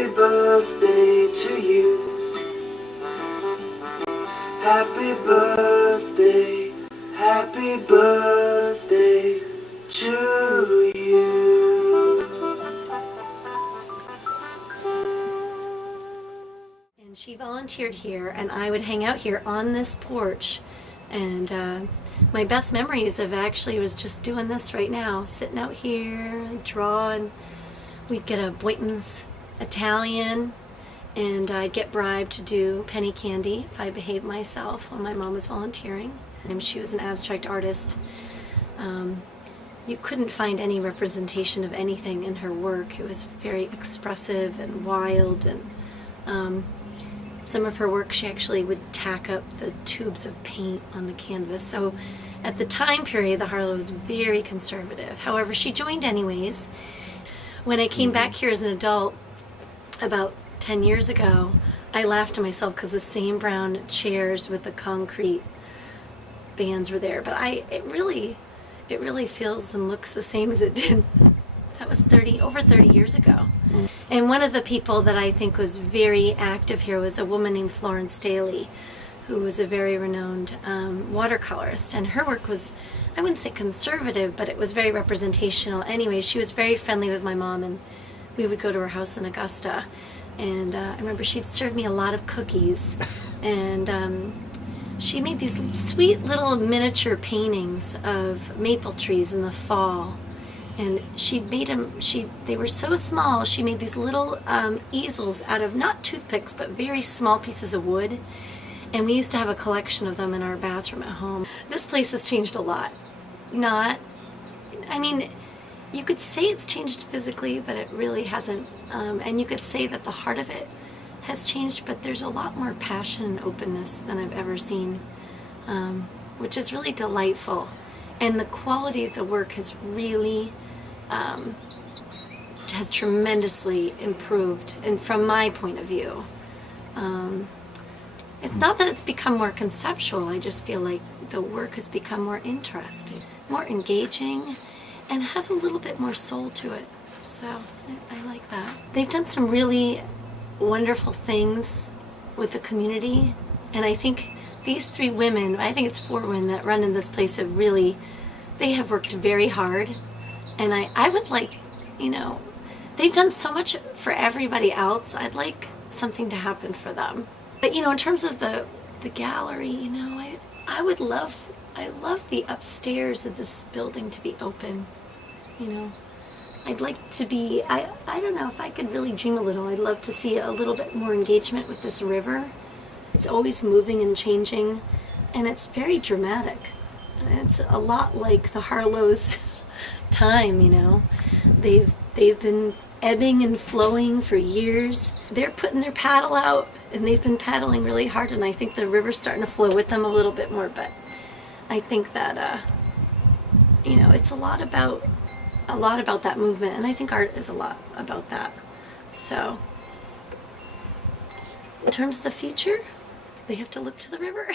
Happy birthday to you. Happy birthday to you. And she volunteered here, and I would hang out here on this porch. And my best memories of actually was just doing this right now, sitting out here, drawing. We'd get a Boynton's Italian, and I'd get bribed to do penny candy if I behaved myself when my mom was volunteering. And she was an abstract artist. You couldn't find any representation of anything in her work. It was very expressive and wild, and some of her work she actually would tack up the tubes of paint on the canvas. So at the time period, the Harlow was very conservative. However, she joined anyways. When I came back here as an adult about 10 years ago, I laughed to myself because the same brown chairs with the concrete bands were there. But it really feels and looks the same as it did. That was over 30 years ago. And one of the people that I think was very active here was a woman named Florence Daly, who was a very renowned watercolorist. And her work was, I wouldn't say conservative, but it was very representational. Anyway, she was very friendly with my mom, and we would go to her house in Augusta. And I remember she'd serve me a lot of cookies. And she made these sweet little miniature paintings of maple trees in the fall. And she'd made them, they were so small, she made these little easels out of not toothpicks, but very small pieces of wood. And we used to have a collection of them in our bathroom at home. This place has changed a lot. I mean, you could say it's changed physically, but it really hasn't. And you could say that the heart of it has changed, but there's a lot more passion and openness than I've ever seen, which is really delightful. And the quality of the work has really, has tremendously improved, and from my point of view. It's not that it's become more conceptual, I just feel like the work has become more interesting, more engaging, and has a little bit more soul to it. So I like that. They've done some really wonderful things with the community, and I think these 3 women, I think it's 4 women that run in this place, have really, they have worked very hard. And I would like, they've done so much for everybody else. I'd like something to happen for them. But in terms of the gallery, I love the upstairs of this building to be open. I'd like to be, I don't know, if I could really dream a little, I'd love to see a little bit more engagement with this river. It's always moving and changing, and it's very dramatic. It's a lot like the Harlow's time, They've been ebbing and flowing for years. They're putting their paddle out, and they've been paddling really hard, and I think the river's starting to flow with them a little bit more. But I think that it's a lot about that movement, and I think art is a lot about that. So in terms of the future, they have to look to the river.